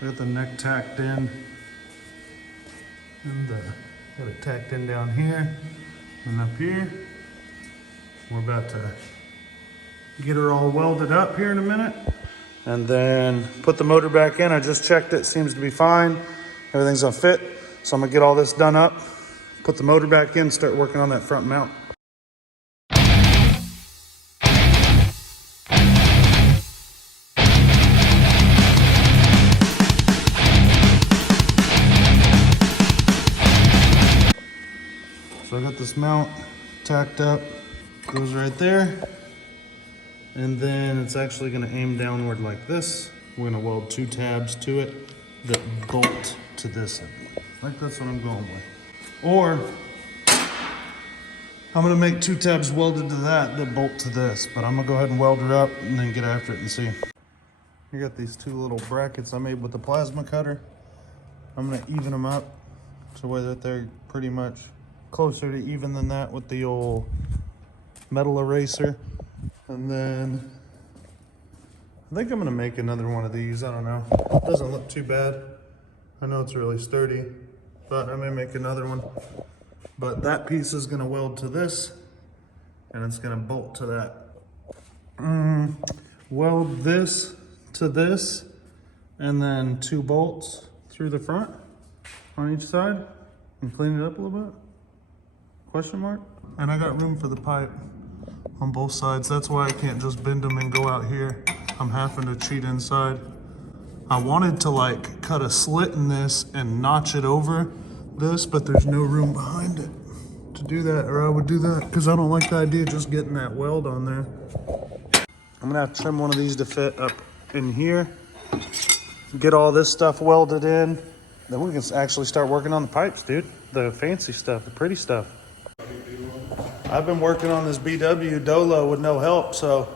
Got the neck tacked in. And got it tacked in down here and up here. We're about to get her all welded up here in a minute. And then put the motor back in. I just checked it, seems to be fine. Everything's gonna fit. So I'm gonna get all this done up, put the motor back in, start working on that front mount. So I got this mount tacked up, goes right there. And then it's actually gonna aim downward like this. We're gonna weld 2 tabs to it that bolt to this. I think that's what I'm going with. Or I'm gonna make 2 tabs welded to that bolt to this, but I'm gonna go ahead and weld her up and then get after it and see. You got these 2 little brackets I made with the plasma cutter. I'm gonna even them up so whether they're pretty much closer to even than that with the old metal eraser. And then I think I'm gonna make another one of these. I don't know. It doesn't look too bad. I know it's really sturdy, but I may make another one. But that piece is gonna weld to this and it's gonna bolt to that. Weld this to this and then 2 bolts through the front on each side and clean it up a little bit. Question mark? And I got room for the pipe on both sides. That's why I can't just bend them and go out here. I'm having to cheat inside. I wanted to like cut a slit in this and notch it over this, but there's no room behind it to do that, or I would do that because I don't like the idea of just getting that weld on there. I'm gonna have to trim one of these to fit up in here. Get all this stuff welded in. Then we can actually start working on the pipes, dude. The fancy stuff, the pretty stuff. I've been working on this BW Dolo with no help, so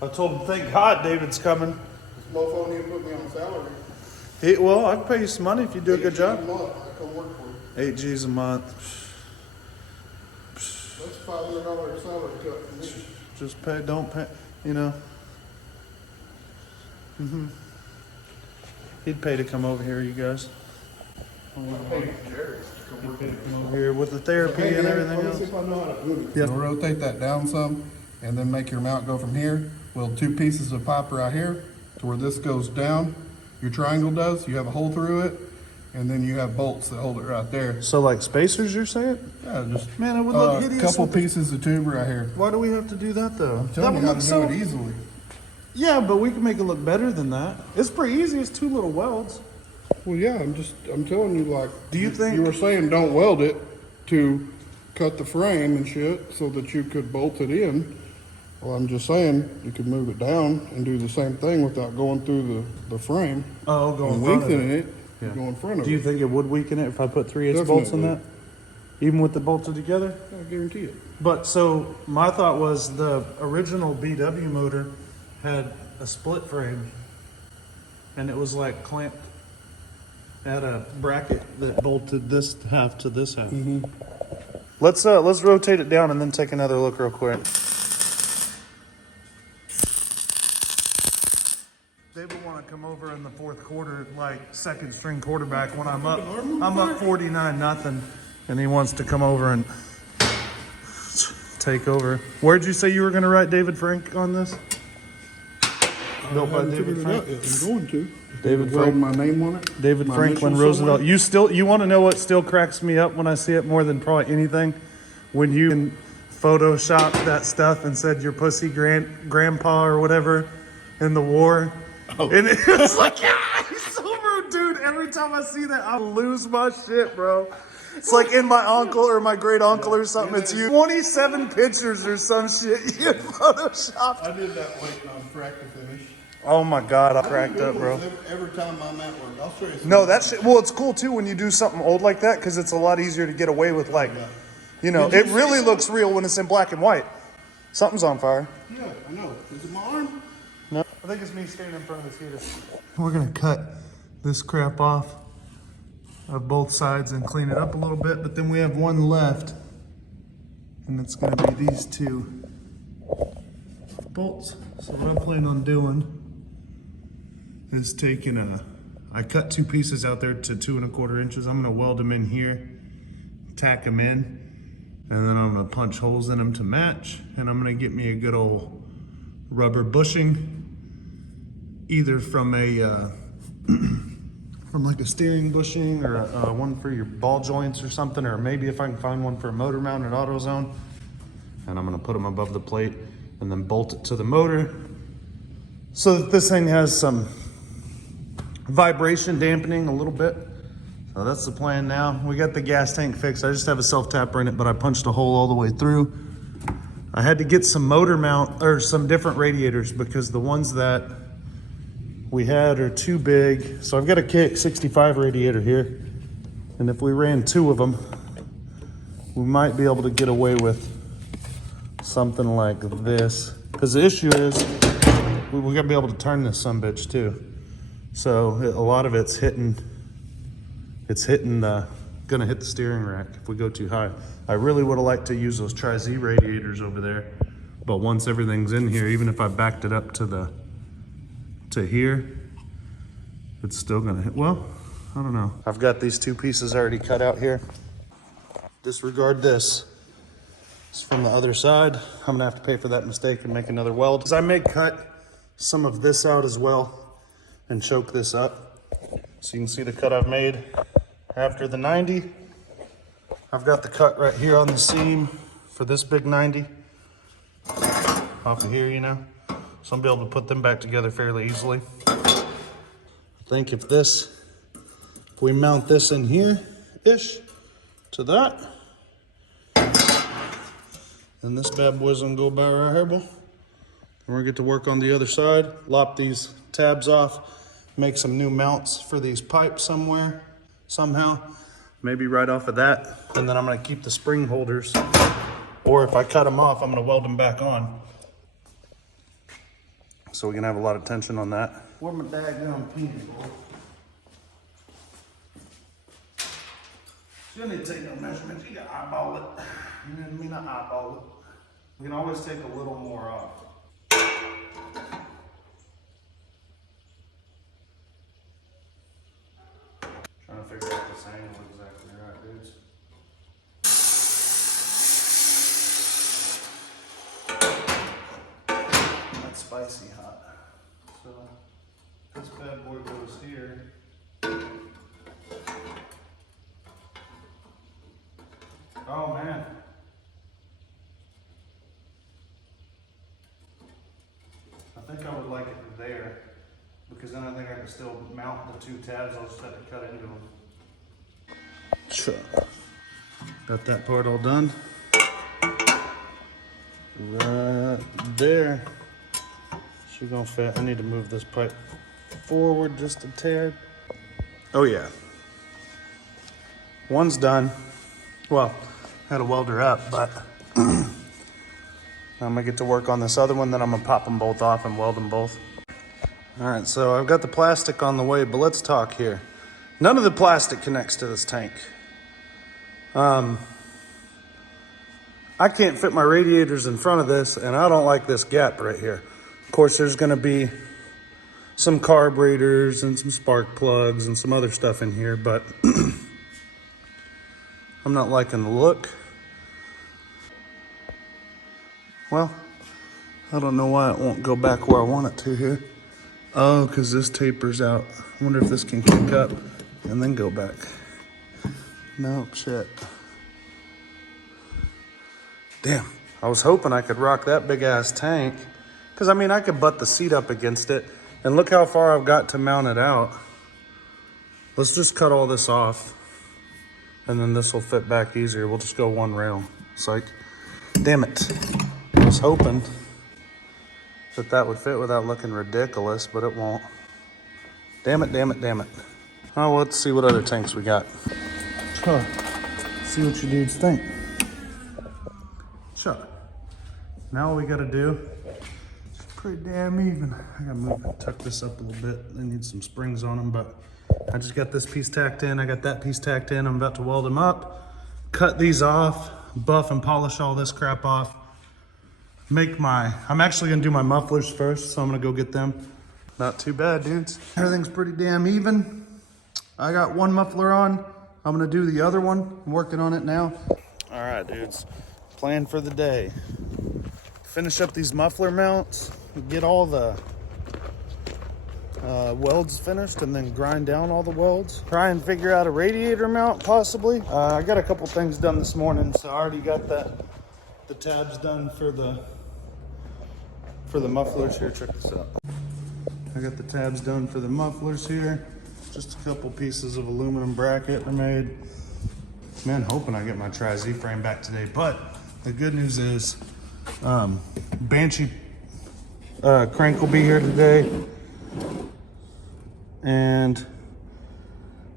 I told him, thank God David's coming. This mofo need to put me on salary. Well, I can pay you some money if you do a good job. 8 G's a month, I come work for you. 8 G's a month. That's $500 salary cut for me. Just pay, don't pay, you know. He'd pay to come over here, you guys. I paid Jerry to come work Over here with the therapy and everything Let me else. see if I know how to do it. Yeah. You'll rotate that down some and then make your mount go from here. Weld 2 pieces of pipe right here to where this goes down. Your triangle does, you have a hole through it, and then you have bolts that hold it right there. So like spacers, you're saying? Yeah, just Man, it would look hideous. couple pieces of tube right here. Why do we have to do that though? Tell That me would how look to do it easily. Yeah, but we can make it look better than that. It's pretty easy. It's 2 little welds. Well, yeah, I'm telling you, like, Do you think- you were saying don't weld it to cut the frame and shit so that you could bolt it in? Well, I'm just saying you could move it down and do the same thing without going through the frame Oh, go in and front of lengthening it. it. Go in front of Do you it. think it would weaken it if I put 3/8 bolts in that? Definitely. Even with the bolted together? I guarantee it. But so my thought was the original BW motor had a split frame and it was like clamped at a bracket that bolted this half to this half. Let's rotate it down and then take another look real quick. David want to come over in the 4th quarter, like 2nd string quarterback when I'm up 49-0, and he wants to come over and take over. Where'd you say you were going to write David Frank on this? Built by David Frank. I'm going to. David Weld Frank. my name on it. David My Franklin initials Roosevelt. somewhere. You want to know what still cracks me up when I see it more than probably anything? When you can Photoshop that stuff and said your pussy grandpa or whatever in the war. Oh. And it's like, yeah, he's so rude, dude. Every time I see that, I lose my shit, bro. It's like in my uncle or my great uncle or something. It's you. 27 pictures or some shit you photoshopped. I did that waiting on track to finish. Oh my God, I cracked up, bro. Every time I'm at work, I'll show you some. No, that shit. Well, it's cool too when you do something old like that because it's a lot easier to get away with. Like, you know, it really looks real when it's in black and white. Something's on fire. Yeah, I know. Is it my arm? No, I think it's me standing in front of this heater. We're gonna cut this crap off of both sides and clean it up a little bit, but then we have one left, and it's gonna be these 2 bolts. So what I'm planning on doing is taking I cut 2 pieces out there to 2 1/4 inches. I'm gonna weld them in here, tack them in, and then I'm gonna punch holes in them to match, and I'm gonna get me a good old rubber bushing, either from a from like a steering bushing or one for your ball joints or something, or maybe if I can find one for a motor mount at AutoZone. And I'm gonna put them above the plate and then bolt it to the motor so that this thing has some vibration dampening a little bit. So that's the plan now. We got the gas tank fixed. I just have a self-tapper in it, but I punched a hole all the way through. I had to get some motor mount or some different radiators because the ones that we had are too big. So I've got a K65 radiator here, and if we ran 2 of them, we might be able to get away with something like this. Because the issue is, we gotta be able to turn this sumbitch too. So a lot of it's hitting, gonna hit the steering rack if we go too high. I really would have liked to use those Tri-Z radiators over there, but once everything's in here, even if I backed it up to here, it's still gonna hit. Well, I don't know. I've got these 2 pieces already cut out here. Disregard this. It's from the other side. I'm gonna have to pay for that mistake and make another weld. 'Cause I may cut some of this out as well and choke this up. So you can see the cut I've made after the 90. I've got the cut right here on the seam for this big 90. Off of here, you know. So I'm gonna be able to put them back together fairly easily. I think if we mount this in here-ish to that, then this bad boy's gonna go about right here, boy. And we're gonna get to work on the other side, lop these tabs off, make some new mounts for these pipes somewhere, somehow. Maybe right off of that. And then I'm gonna keep the spring holders, or if I cut them off, I'm gonna weld them back on. So we can have a lot of tension on that. Where my daggone penis, boy? You don't need to take no measurements, you gotta eyeball it. You know what I mean? Not eyeball it. We can always take a little more off. Trying to figure out this angle exactly right, dudes. That's spicy hot. So this bad boy goes here. Oh man. I think I would like it there, because then I think I can still mount the 2 tabs. I'll just have to cut into them. Sure. Got that part all done. Right there. She's gonna fit. I need to move this pipe forward just a tad. Oh yeah. One's done. Well, I had to weld her up, but I'm gonna get to work on this other one, then I'm gonna pop them both off and weld them both. All right, so I've got the plastic on the way, but let's talk here. None of the plastic connects to this tank. I can't fit my radiators in front of this, and I don't like this gap right here. Of course, there's gonna be some carburetors and some spark plugs and some other stuff in here, but I'm not liking the look. Well, I don't know why it won't go back where I want it to here. Oh, because this tapers out. I wonder if this can kick up and then go back. Nope, shit. Damn, I was hoping I could rock that big ass tank. Because I mean, I could butt the seat up against it. And look how far I've got to mount it out. Let's just cut all this off. And then this will fit back easier. We'll just go 1 rail. Psych. Damn it. I was hoping that would fit without looking ridiculous, but it won't. Damn it, damn it, damn it. Oh, well, let's see what other tanks we got. Huh. See what you dudes think. Sure. Now all we gotta do, it's pretty damn even. I gotta tuck this up a little bit. They need some springs on them, but I just got this piece tacked in. I got that piece tacked in. I'm about to weld them up, cut these off, buff and polish all this crap off. I'm actually gonna do my mufflers first, so I'm gonna go get them. Not too bad, dudes. Everything's pretty damn even. I got one muffler on. I'm gonna do the other one. I'm working on it now. All right, dudes. Plan for the day. Finish up these muffler mounts, get all the welds finished, and then grind down all the welds. Try and figure out a radiator mount, possibly. I got a couple things done this morning, so I already got the tabs done for the mufflers. Here, check this out. I got the tabs done for the mufflers here. Just a couple pieces of aluminum bracket I made. Man, hoping I get my Tri-Z frame back today, but the good news is Banshee crank will be here today, and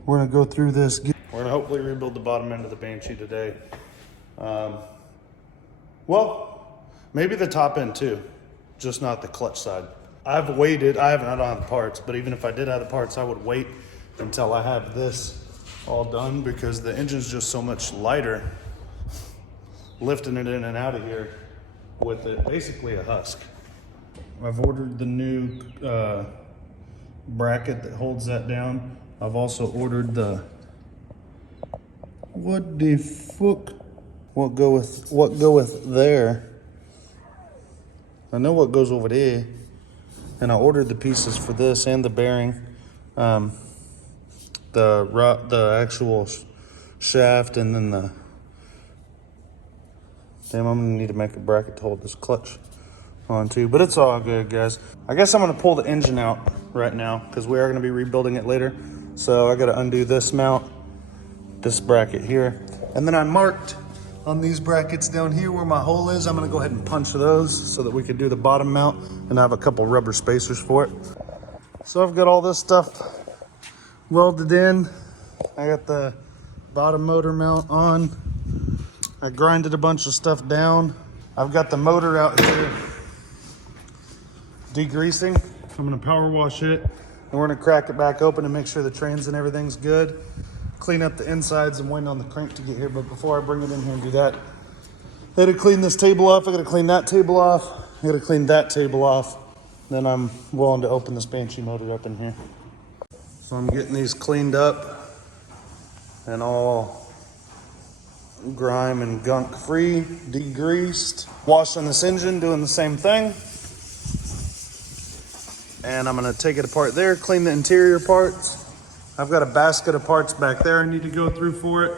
we're gonna go through this. We're gonna hopefully rebuild the bottom end of the Banshee today. Well, maybe the top end too, just not the clutch side. I've waited, I don't have the parts, but even if I did have the parts, I would wait until I have this all done, because the engine's just so much lighter lifting it in and out of here with it basically a husk. I've ordered the new bracket that holds that down. I've also ordered the, what the fuck, what goeth there? I know what goes over there. And I ordered the pieces for this and the bearing, the actual shaft, and then the, damn, I'm gonna need to make a bracket to hold this clutch on too, but it's all good, guys. I guess I'm gonna pull the engine out right now, because we are gonna be rebuilding it later. So I gotta undo this mount, this bracket here, and then I marked on these brackets down here where my hole is. I'm gonna go ahead and punch those so that we can do the bottom mount, and I have a couple rubber spacers for it. So I've got all this stuff welded in. I got the bottom motor mount on. I grinded a bunch of stuff down. I've got the motor out here degreasing. I'm gonna power wash it, and we're gonna crack it back open and make sure the trans and everything's good. Clean up the insides and wait on the crank to get here. But before I bring it in here and do that, I gotta clean this table off. I gotta clean that table off. I gotta clean that table off. Then I'm willing to open this Banshee motor up in here. So I'm getting these cleaned up and all grime and gunk free, degreased. Washing this engine, doing the same thing. And I'm gonna take it apart there, clean the interior parts. I've got a basket of parts back there I need to go through for it.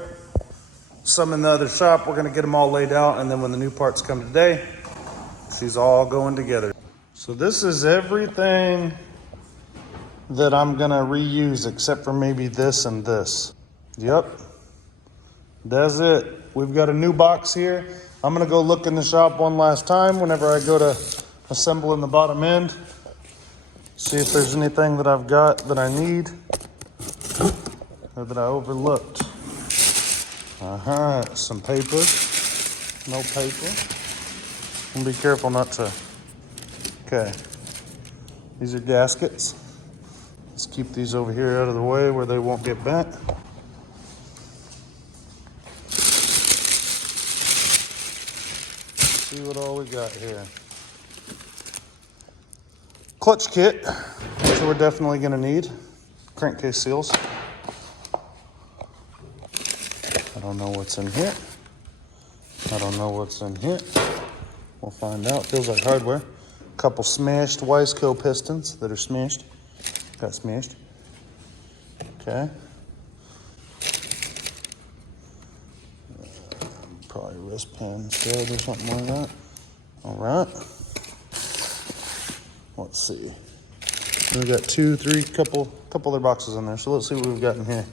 Some in the other shop. We're gonna get them all laid out, and then when the new parts come today, she's all going together. So this is everything that I'm gonna reuse, except for maybe this and this. Yep, that's it. We've got a new box here. I'm gonna go look in the shop one last time whenever I go to assembling the bottom end. See if there's anything that I've got that I need, or that I overlooked. Some paper. No paper. And be careful not to. Okay. These are gaskets. Let's keep these over here out of the way where they won't get bent. Let's see what all we got here. Clutch kit, which we're definitely gonna need. Crankcase seals. I don't know what's in here. I don't know what's in here. We'll find out. Feels like hardware. A couple smashed Wiseco pistons that are smashed. Got smashed. Okay. Probably wristband stud or something like that. All right. Let's see. We got couple other boxes in there. So let's see what we've got in here.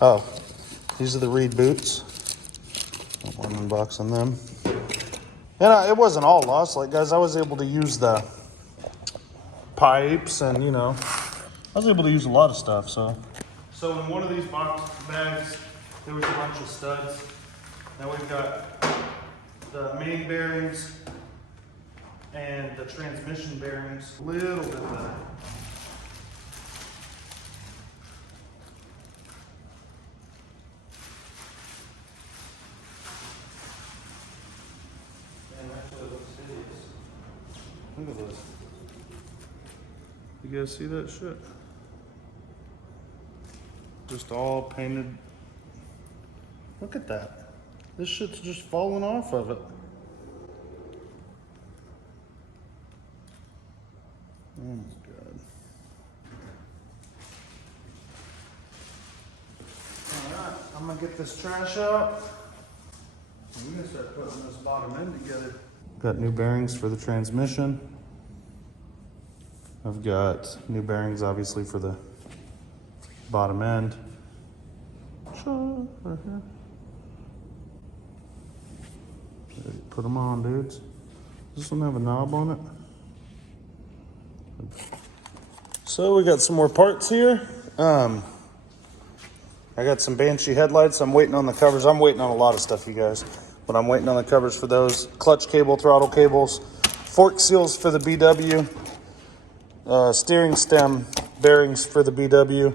Oh, these are the Reed boots. I'm unboxing them. And it wasn't all lost. Like, guys, I was able to use the pipes, and I was able to use a lot of stuff. So in one of these bags, there was a bunch of studs. Now we've got the main bearings and the transmission bearings. A little bit of that. Look at this. You You guys see that shit? Just all painted. Look at that. This shit's just falling off of it. Oh my God. Alright, I'm gonna get this trash out. We're gonna start putting this bottom end together. Got new bearings for the transmission. I've got new bearings obviously for the bottom end. Right here. Put them on, dudes. Does this one have a knob on it? So we got some more parts here. I got some Banshee headlights. I'm waiting on the covers. I'm waiting on a lot of stuff, you guys. But I'm waiting on the covers for those. Clutch cable, throttle cables, fork seals for the BW, steering stem bearings for the BW,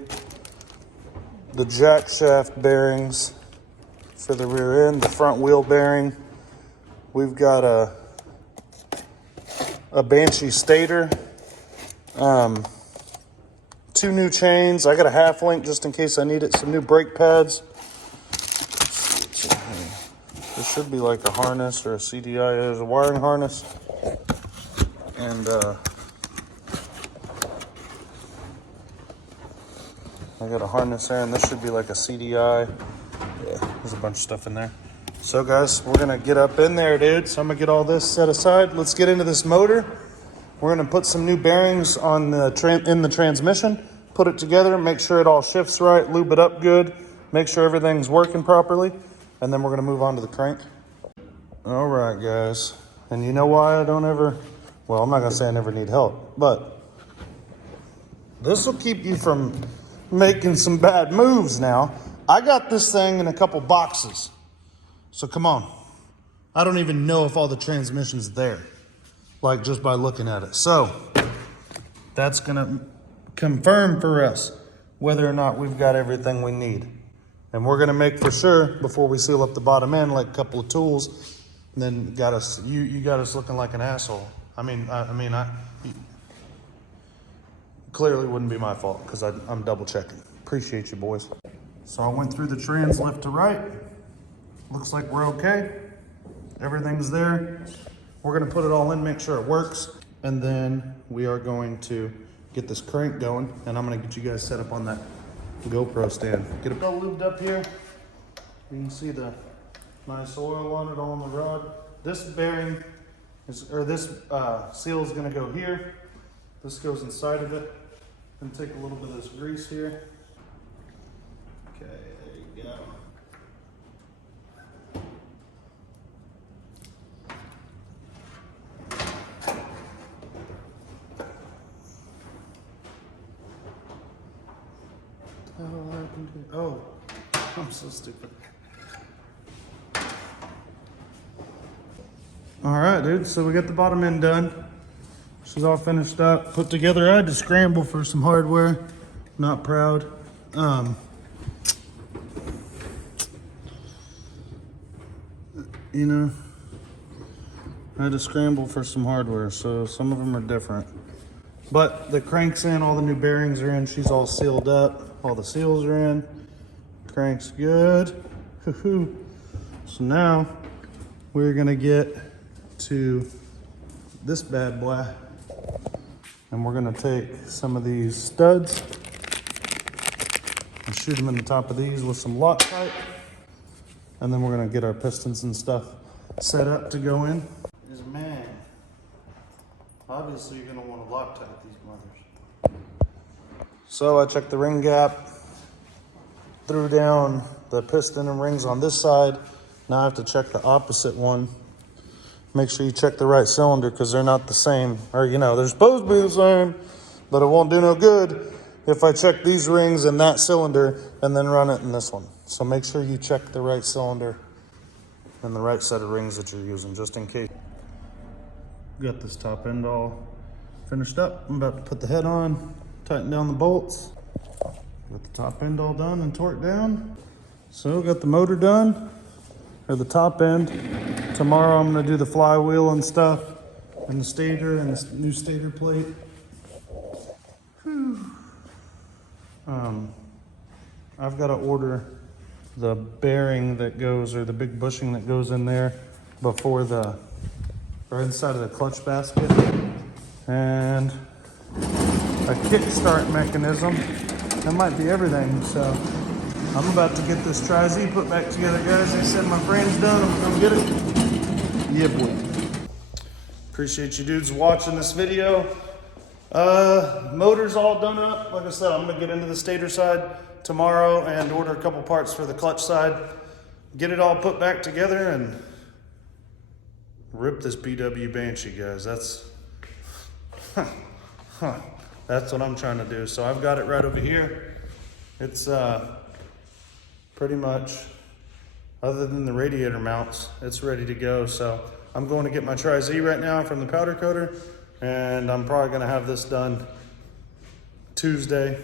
the jack shaft bearings for the rear end, the front wheel bearing. We've got a Banshee stator, 2 new chains. I got a half link just in case I need it. Some new brake pads. There should be like a harness or a CDI. There's a wiring harness. And I got a harness there, and this should be like a CDI. Yeah, there's a bunch of stuff in there. So guys, we're gonna get up in there, dude. So I'm gonna get all this set aside. Let's get into this motor. We're gonna put some new bearings on the in the transmission, put it together, make sure it all shifts right, lube it up good, make sure everything's working properly, and then we're gonna move on to the crank. All right, guys. And you know why I don't ever, well, I'm not gonna say I never need help, but this will keep you from making some bad moves now. I got this thing in a couple boxes. So come on. I don't even know if all the transmission's there, like just by looking at it. So that's gonna confirm for us whether or not we've got everything we need. And we're gonna make for sure before we seal up the bottom end, like a couple of tools, and then got us, you got us looking like an asshole. I mean, clearly wouldn't be my fault because I'm double checking. Appreciate you, boys. So I went through the trans left to right. Looks like we're okay. Everything's there. We're gonna put it all in, make sure it works. And then we are going to get this crank going, and I'm gonna get you guys set up on that GoPro stand. Get it all lubed up here. You can see the nice oil on it all on the rod. This bearing is, or this seal is gonna go here. This goes inside of it. And take a little bit of this grease here. Okay, there you go. Oh, I'm so stupid. All right, dude, so we got the bottom end done. She's all finished up, put together. I had to scramble for some hardware. Not proud. You know, I had to scramble for some hardware, so some of them are different. But the crank's in, all the new bearings are in. She's all sealed up. All the seals are in. Crank's good. So now we're gonna get to this bad boy. And we're gonna take some of these studs and shoot them in the top of these with some Loctite. And then we're gonna get our pistons and stuff set up to go in. Man, obviously you're gonna wanna Loctite these mothers. So I checked the ring gap, threw down the piston and rings on this side. Now I have to check the opposite one. Make sure you check the right cylinder because they're not the same. Or, you know, they're supposed to be the same, but it won't do no good if I check these rings in that cylinder and then run it in this one. So make sure you check the right cylinder and the right set of rings that you're using, just in case. Got this top end all finished up. I'm about to put the head on, tighten down the bolts. Got the top end all done and torqued down. So got the motor done, or the top end. Tomorrow I'm gonna do the flywheel and stuff, and the stator and the new stator plate. I've got to order the bearing that goes, or the big bushing that goes in there before the, or inside of the clutch basket, and a kickstart mechanism. That might be everything. So I'm about to get this Tri-Z put back together, guys. They said my frame's done. I'm gonna get it. Yeah, boy. Appreciate you dudes watching this video. Motor's all done up. Like I said, I'm gonna get into the stator side tomorrow and order a couple parts for the clutch side. Get it all put back together and rip this BW Banshee, guys. That's that's what I'm trying to do. So I've got it right over here. It's pretty much, other than the radiator mounts, it's ready to go. So I'm going to get my Tri-Z right now from the powder coater, and I'm probably gonna have this done Tuesday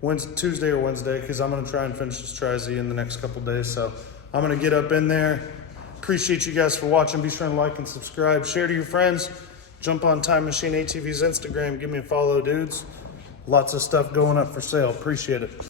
or Wednesday, because I'm gonna try and finish this Tri-Z in the next couple days. So I'm gonna get up in there. Appreciate you guys for watching. Be sure to like and subscribe, share to your friends. Jump on Time Machine ATV's Instagram, give me a follow, dudes. Lots of stuff going up for sale. Appreciate it.